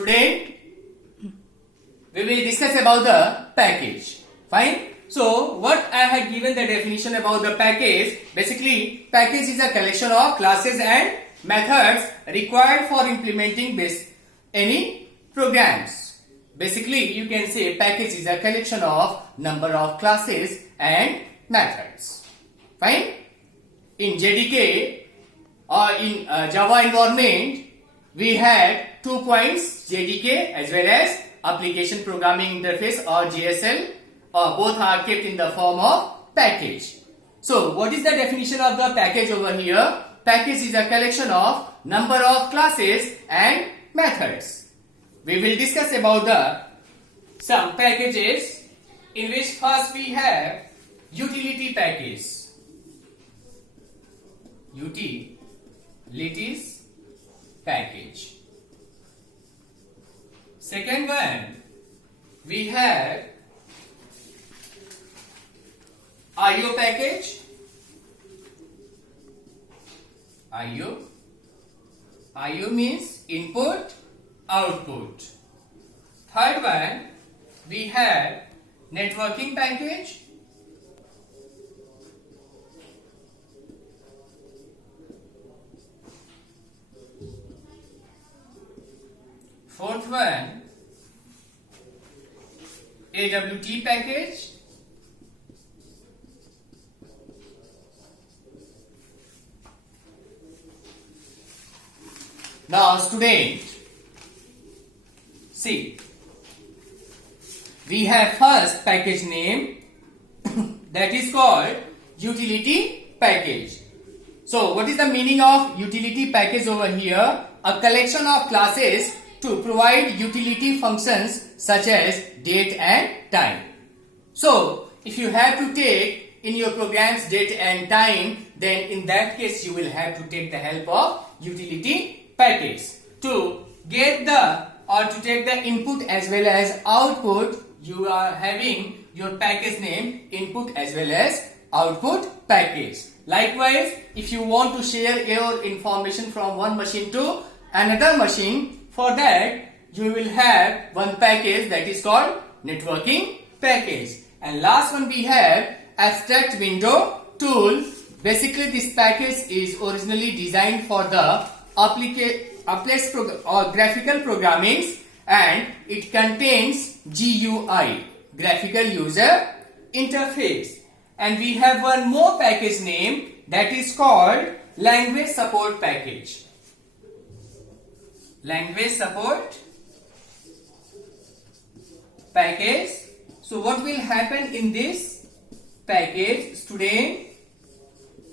Today we will discuss about the package. Fine. So what I had given the definition about the package. Basically, package is a collection of classes and methods required for implementing any programs. Basically, you can say package is a collection of number of classes and methods. Fine. In JDK or in Java environment, we had 2 points, JDK as well as application programming interface or JSL, or both are kept in the form of package. So what is the definition of the package over here? Package is a collection of number of classes and methods. We will discuss about some packages, in which first we have utility package. Utilities package. Second one, we have IO package. IO means input, output. Third one, we have networking package. Fourth one, AWT package. Now student, see, we have first package name that is called utility package. So what is the meaning of utility package over here? A collection of classes to provide utility functions such as date and time. So if you have to take in your programs date and time, then in that case you will have to take the help of utility package. To get to take the input as well as output, you are having your package name input as well as output package. Likewise, if you want to share your information from one machine to another machine, for that you will have one package that is called networking package. And last one we have abstract window tool. Basically this package is originally designed for the graphical programming, and it contains GUI, graphical user interface. And we have one more package name that is called language support package. Language support package. So what will happen in this package, student?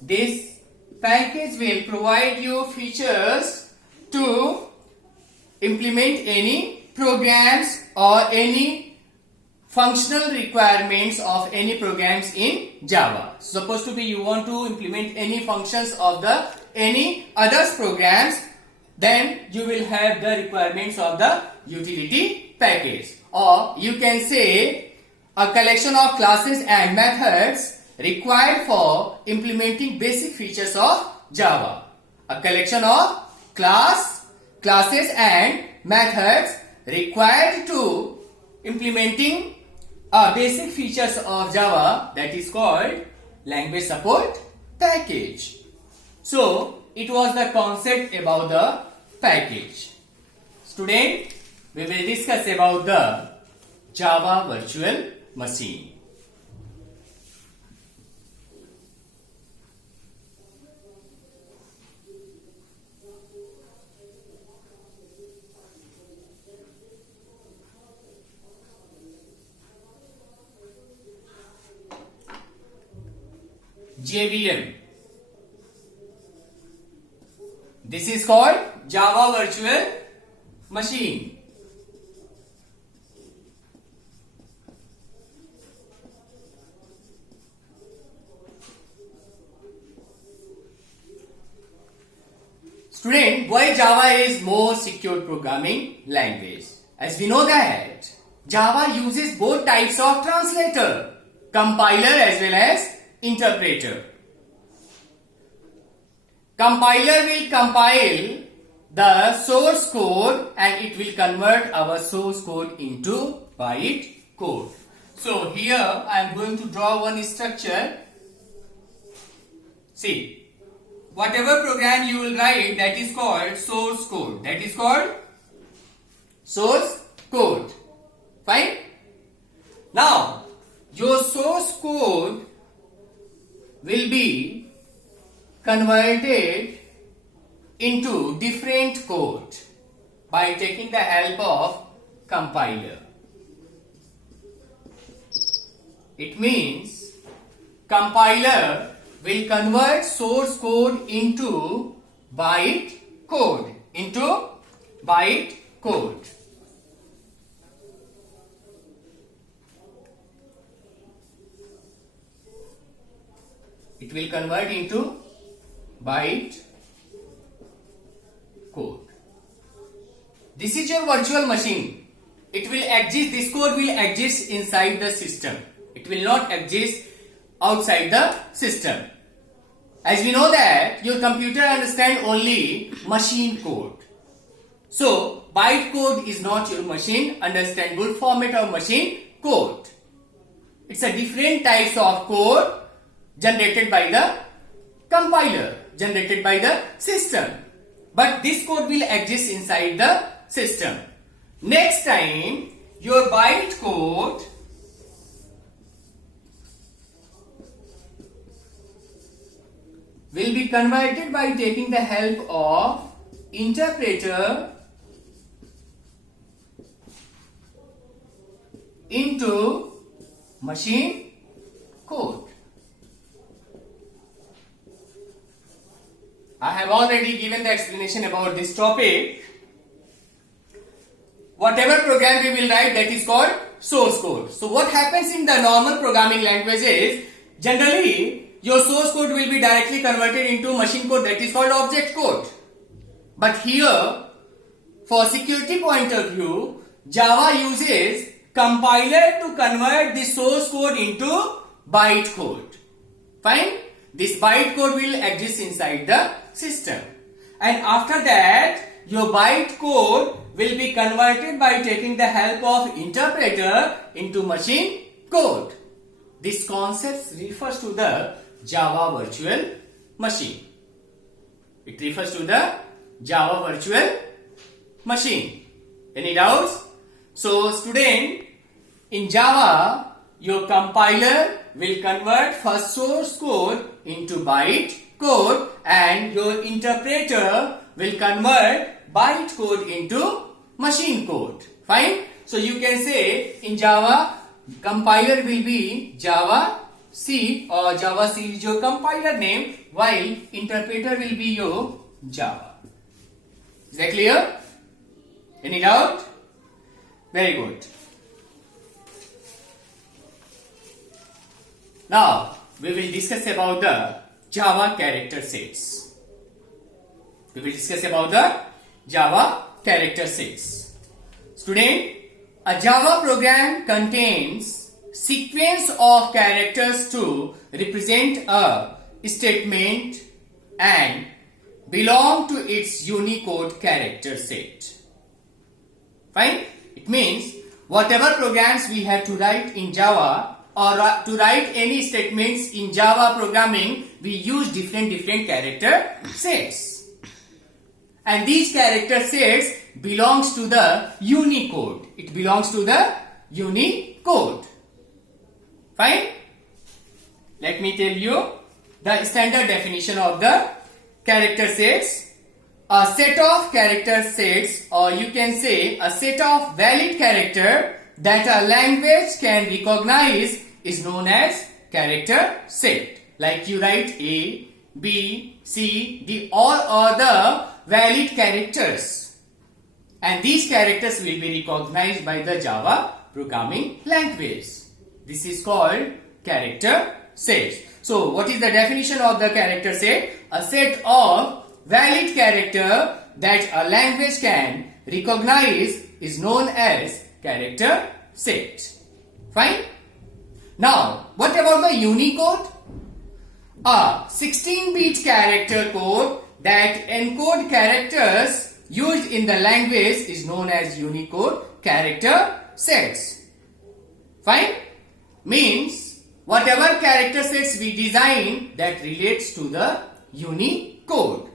This package will provide you features to implement any programs or any functional requirements of any programs in Java. Suppose to be you want to implement any functions of any others programs, then you will have the requirements of the utility package. Or you can say a collection of classes and methods required for implementing basic features of Java. A collection of classes and methods required to implementing basic features of Java, that is called language support package. So it was the concept about the package. Student, we will discuss about the Java virtual machine. JVM. This is called Java Virtual Machine. Student, why Java is more secure programming language? As we know that Java uses both types of translator, compiler as well as interpreter. Compiler will compile the source code and it will convert our source code into byte code. So here I am going to draw one structure. See, whatever program you will write, that is called source code. That is called source code. Fine? Now, your source code will be converted into different code by taking the help of compiler. It means compiler will convert source code into byte code. It will convert into byte code. This is your virtual machine. It will exist, this code will exist inside the system. It will not exist outside the system. As we know that your computer understands only machine code. So, byte code is not your machine understandable format of machine code. It's a different types of code generated by the compiler, generated by the system. But this code will exist inside the system. Next time, your byte code will be converted by taking the help of interpreter into machine code. I have already given the explanation about this topic. Whatever program we will write, that is called source code. So what happens in the normal programming languages, generally your source code will be directly converted into machine code, that is called object code. But here, for security point of view, Java uses compiler to convert the source code into byte code. Fine? This byte code will exist inside the system. And after that, your byte code will be converted by taking the help of interpreter into machine code. This concept refers to the Java virtual machine. It refers to the Java virtual machine. Any doubts? So student, in Java, your compiler will convert first source code into byte code and your interpreter will convert byte code into machine code. Fine? So you can say in Java, compiler will be Java C or Java C is your compiler name, while interpreter will be your Java. Is that clear? Any doubt? Very good. Now, we will discuss about the Java character sets. We will discuss about the Java character sets. Student, a Java program contains sequence of characters to represent a statement and belong to its Unicode character set. Fine? It means whatever programs we have to write in Java or to write any statements in Java programming, we use different character sets. And these character sets belongs to the Unicode. It belongs to the Unicode. Fine? Let me tell you the standard definition of the character sets. A set of character sets, or you can say a set of valid character that a language can recognize, is known as character set. Like you write A, B, C, D, all are the valid characters. And these characters will be recognized by the Java programming language. This is called character sets. So what is the definition of the character set? A set of valid character that a language can recognize is known as character set. Fine? Now, what about the Unicode? A 16-bit character code that encode characters used in the language is known as Unicode character sets. Fine? Means whatever character sets we design that relates to the Unicode.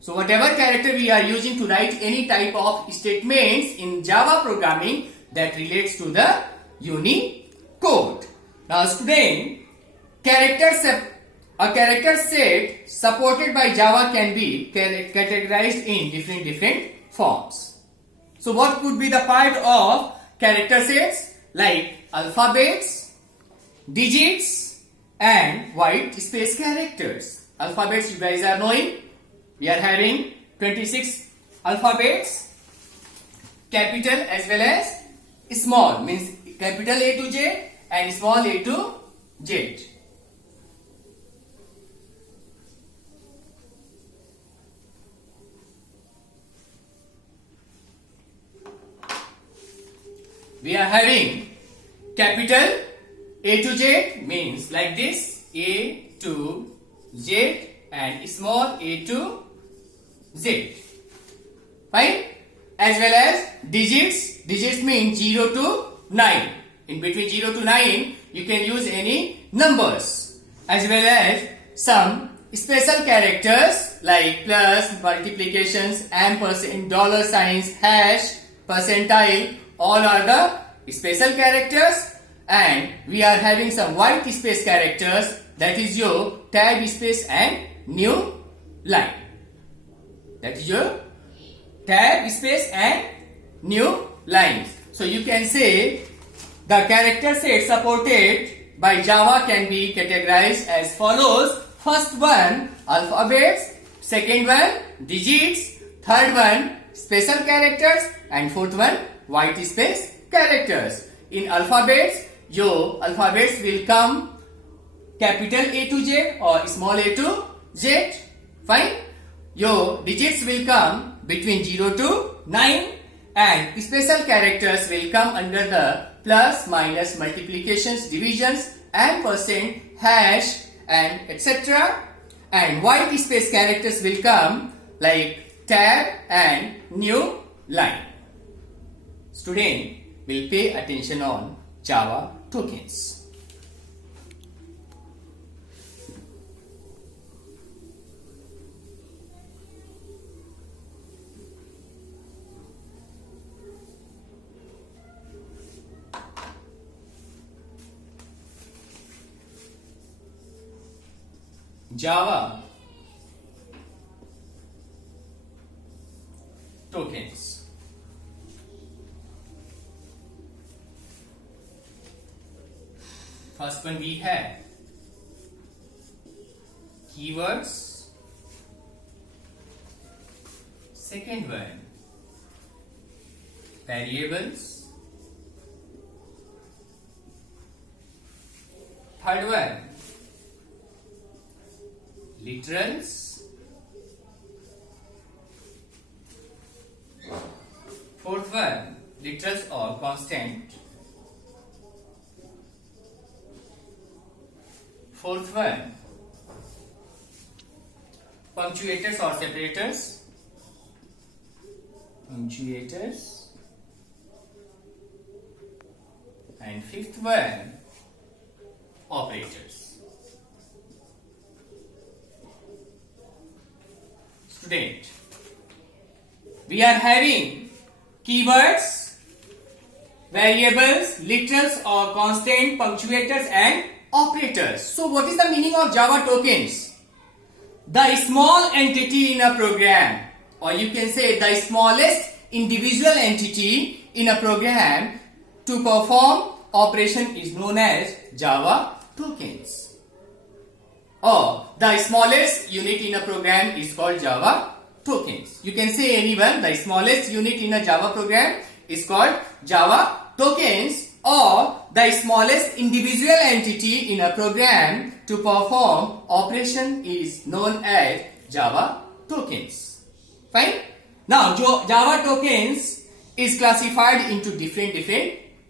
So whatever character we are using to write any type of statements in Java programming that relates to the Unicode. Now student, a character set supported by Java can be categorized in different forms. So what could be the part of character sets? Like alphabets, digits and white space characters. Alphabets you guys are knowing. We are having 26 alphabets, capital as well as small, means capital A to Z and small a to Z. We are having capital A to Z, means like this, A to Z, and small a to Z. Fine? As well as digits. Digits means 0 to 9. In between 0 to 9, you can use any numbers. As well as some special characters like plus, multiplications, ampersand, dollar signs, hash, percentile. All are the special characters. And we are having some white space characters, that is your tab space and new line. That is your tab space and new lines. So you can say the character set supported by Java can be categorized as follows. First one alphabets, second one digits, third one special characters and fourth one white space characters. In alphabets, your alphabets will come capital A to Z or small a to Z. Fine? Your digits will come between 0 to 9 and special characters will come under the plus, minus, multiplications, divisions, ampersand, hash and etc. And white space characters will come like tab and new line. Student will pay attention on Java tokens. Java tokens. First one we have keywords. Second one variables. Third one literals. Fourth one literals or constant. Fourth one punctuators or separators. Punctuators. And fifth one operators. Student, we are having keywords, variables, literals or constant, punctuators and operators. So what is the meaning of Java tokens? The small entity in a program, or you can say the smallest individual entity in a program to perform operation is known as Java tokens. Or the smallest unit in a program is called Java tokens. You can say anyone, the smallest unit in a Java program is called Java tokens, or the smallest individual entity in a program to perform operation is known as Java tokens. Fine? Now Java tokens is classified into different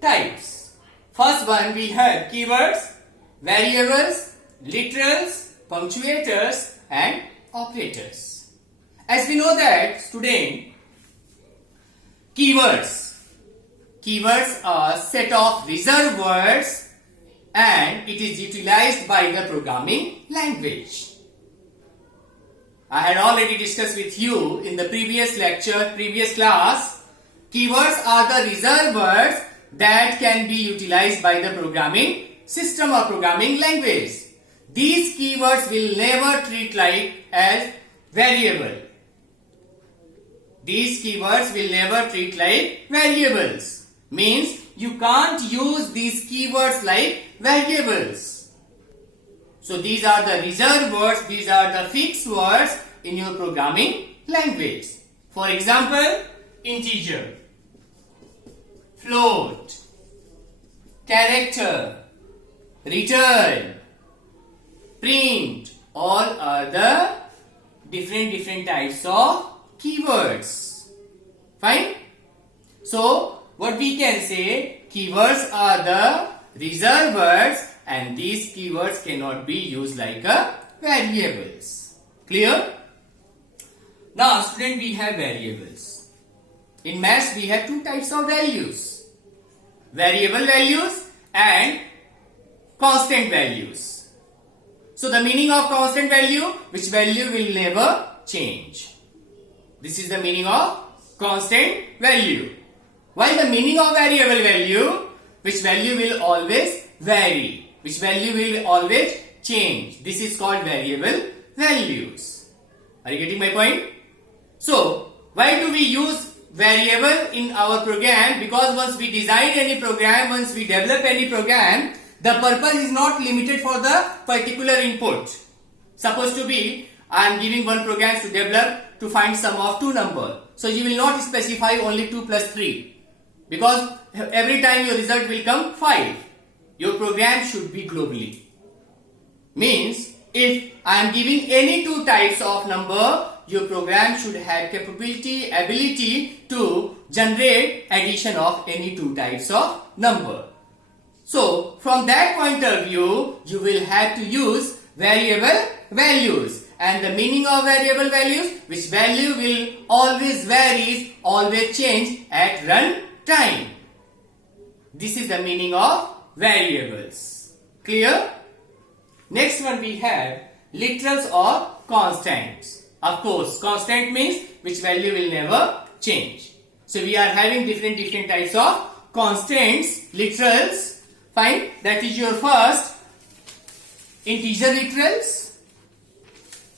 types. First one we have keywords, variables, literals, punctuators and operators. As we know that student, Keywords. Keywords are set of reserved words and it is utilized by the programming language. I had already discussed with you in the previous lecture, previous class. Keywords are the reserved words that can be utilized by the programming system or programming language. These keywords will never treat like as variable. These keywords will never treat like variables. Means you can't use these keywords like variables. So these are the reserved words, these are the fixed words in your programming language. For example, integer, float, character, return, print, all are the different types of keywords. Fine? So what we can say, keywords are the reserved words and these keywords cannot be used like a variables. Clear? Now student, we have variables. In maths we have two types of values. Variable values and constant values. So the meaning of constant value, which value will never change. This is the meaning of constant value. While the meaning of variable value, which value will always vary, which value will always change. This is called variable values. Are you getting my point? So, why do we use variable in our program? Because once we design any program, once we develop any program, the purpose is not limited for the particular input. Suppose to be, I am giving one program to develop to find sum of two numbers. So you will not specify only 2 plus 3. Because every time your result will come 5. Your program should be globally. Means, if I am giving any two types of number, your program should have ability to generate addition of any two types of number. So, from that point of view, you will have to use variable values. And the meaning of variable values, which value will always varies, always change at run time. This is the meaning of variables. Clear? Next one we have literals or constants. Of course, constant means which value will never change. So we are having different types of constants, literals. Fine. That is your first integer literals.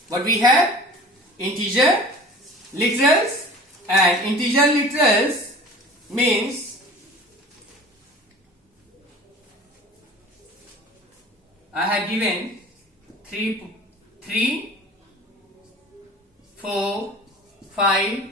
What we have? Integer literals, and integer literals means I have given 3, 4, 5,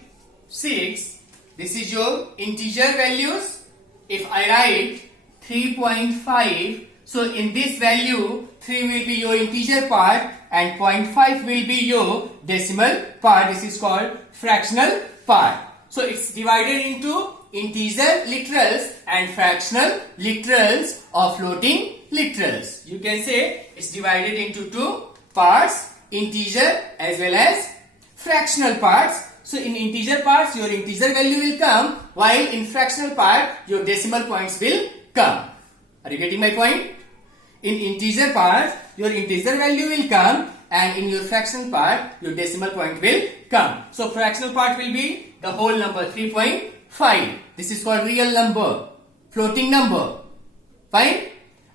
6. This is your integer values. If I write 3.5, so in this value 3 will be your integer part and 0.5 will be your decimal part. This is called fractional part. So it's divided into integer literals and fractional literals or floating literals. You can say it's divided into two parts, integer as well as fractional parts. So in integer parts your integer value will come, while in fractional part your decimal points will come. Are you getting my point? In integer part your integer value will come, and in your fractional part your decimal point will come. So fractional part will be the whole number 3.5. This is called real number, floating number. Fine?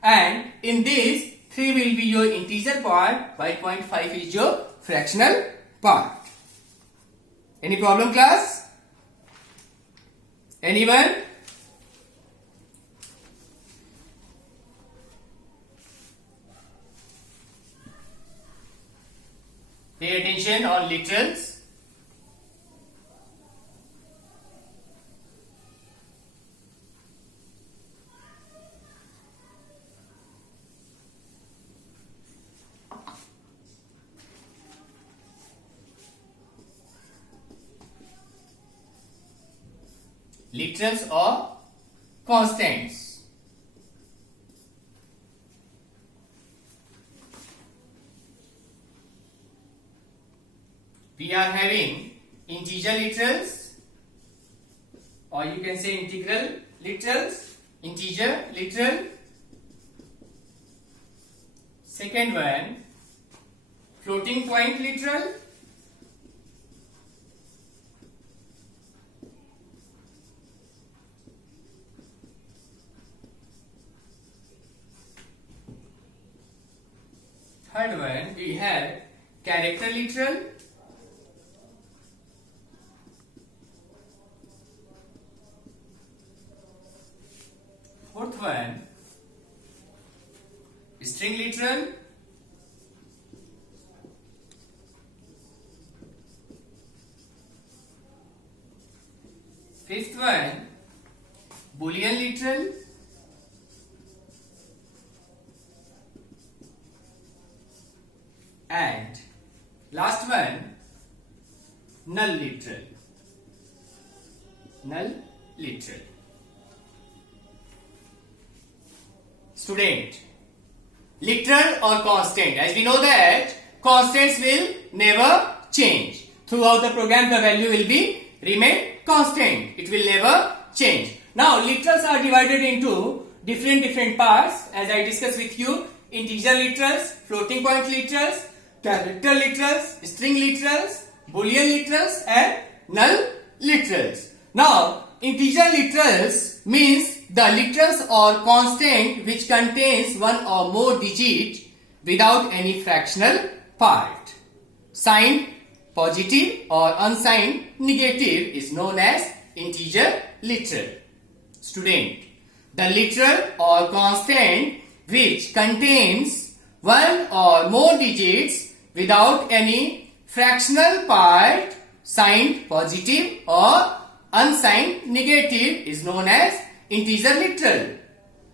And in this 3 will be your integer part, while 0.5 is your fractional part. Any problem, class? Anyone? Pay attention on literals. Literals or constants. We are having integer literals or you can say integral literals, integer literal. Second one, floating point literal. Third one, we have character literal. Fourth one, string literal. Fifth one, Boolean literal. And last one, null literal. Null literal. Student, literal or constant? As we know that constants will never change. Throughout the program the value will be remain constant. It will never change. Now literals are divided into different parts as I discussed with you. Integer literals, floating point literals, character literals, string literals, boolean literals and null literals. Now integer literals means the literals or constant which contains one or more digit without any fractional part. Signed positive or unsigned negative is known as integer literal. Student, the literal or constant which contains one or more digits without any fractional part, signed positive or unsigned negative, is known as integer literal.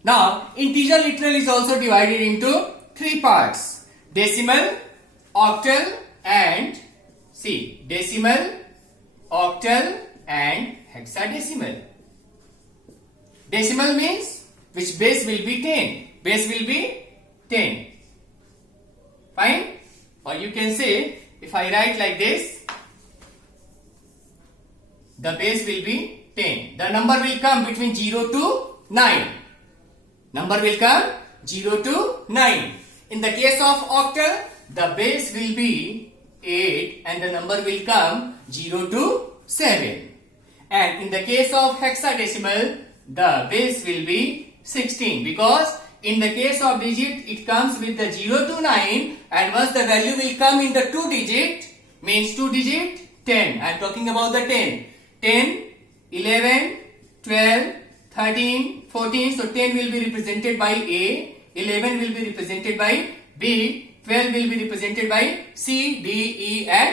Now, integer literal is also divided into three parts: decimal, octal and decimal, octal and hexadecimal. Decimal means which base will be 10. Base will be 10. Fine? Or you can say, if I write like this, the base will be 10. The number will come between 0 to 9. Number will come 0 to 9. In the case of octal, the base will be 8 and the number will come 0 to 7. And in the case of hexadecimal, the base will be 16, because in the case of digit it comes with the 0 to 9, and once the value will come in the 2 digit, means 2 digit 10. I am talking about the 10. 10, 11, 12, 13, 14. So 10 will be represented by A, 11 will be represented by B, 12 will be represented by C, D, E and